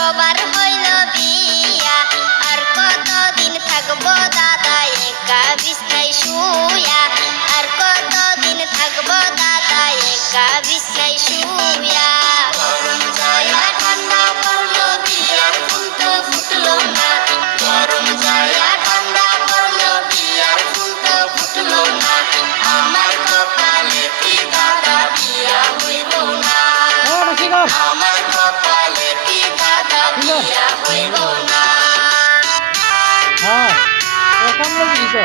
সবার হইল বিয়া, আর কতদিন থাকবো দাদা একা বিছনায় শুয়া, আর কতদিন থাকবো দাদা একা বিছনায় শুয়া। গরম যায়া ঠান্ডা পড়লো বিয়ার ফুল তো ফুটলো না, গরম যায়া ঠান্ডা পড়লো বিয়ার ফুল তো ফুটলো না, আমার কপালে কি দাদা বিয়া হইব না, আমার কপালে কি দাদা বিয়া হইব না। হ্যাঁ, ওখান থেকে